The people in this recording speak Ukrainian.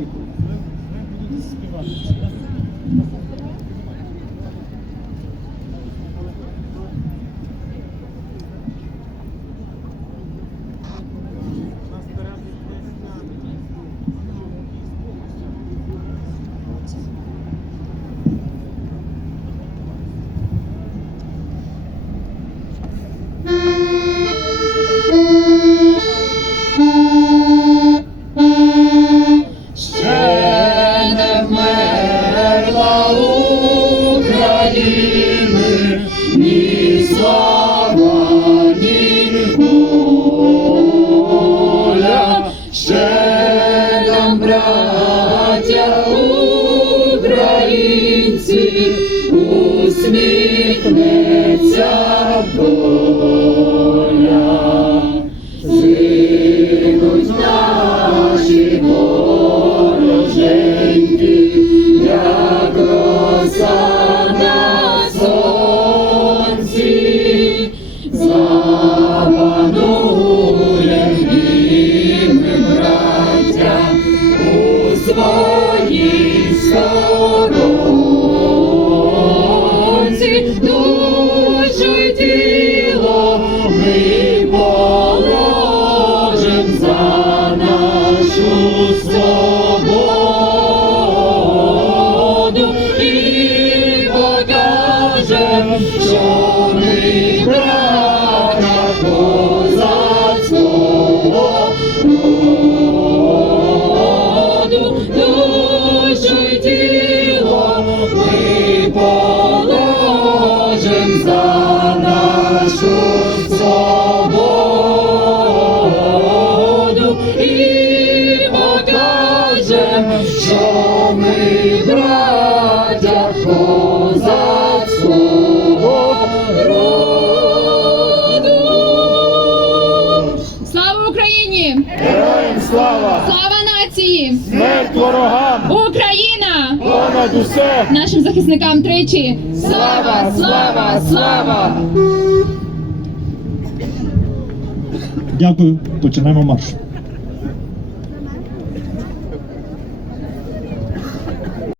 Ще України, ні слава, ні воля. Ще нам, браття українці, положим за нашу свободу і покажем, що ми браття козацького що ми браття козацького роду. Слава Україні! Героям слава! Слава нації! Смерть ворогам! Україна! Понад усе! Нашим захисникам тричі! Слава! Слава! Слава! Дякую, починаємо марш.